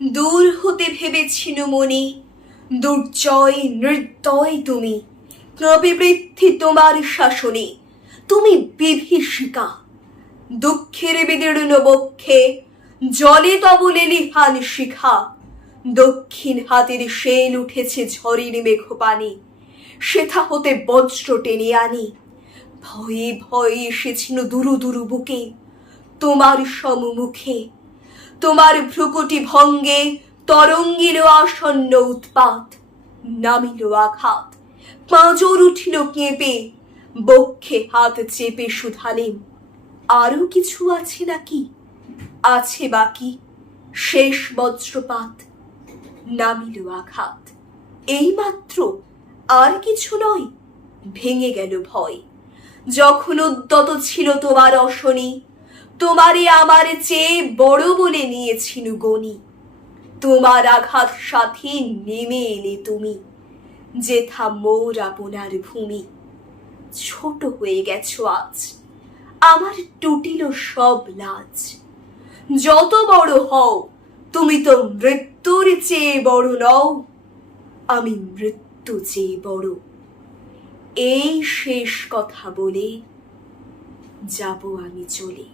দূর হতে ভেবেছিল মনে, দুর্জয় নির্দয় তুমি, প্রবৃত্তি তোমার শাসনে, তুমি বিভীষিকা। দুঃখের বিদীর্ণ বক্ষে জলে তব লেলিহান শিখা, দক্ষিণ হাতের শেল উঠেছে ঝড়ের মেঘপানে, সেথা হতে বজ্র টেনে আনি। ভয়ে ভয়ে এসেছিল দুরু দুরু বুকে, তোমার সম্মুখে। তোমার ভ্রুকুটি ভঙ্গে তরঙ্গিল আসন্ন উৎপাত, নামিল আঘাত, পাঁজর উঠিল কেঁপে, বক্ষে হাত চেপে শুধালেন, আরো কিছু আছে নাকি, আছে বাকি শেষ বজ্রপাত। নামিল আঘাত, এইমাত্র, আর কিছু নয়। ভেঙে গেল ভয়, যখন উদ্যত ছিল তোমার অশনি, তোমারে আমার চেয়ে বড় বলে নিয়েছিল গনি। তোমার আঘাত সাথে নেমে এলে তুমি, যেথা মোর আপনার ভূমি। ছোট হয়ে গেছো আজ, আমার টুটিল সব লাজ। যত বড় হও, তুমি তো মৃত্যুর চেয়ে বড় নও, আমি মৃত্যু চেয়ে বড়। এই শেষ কথা বলে যাব আমি চলে।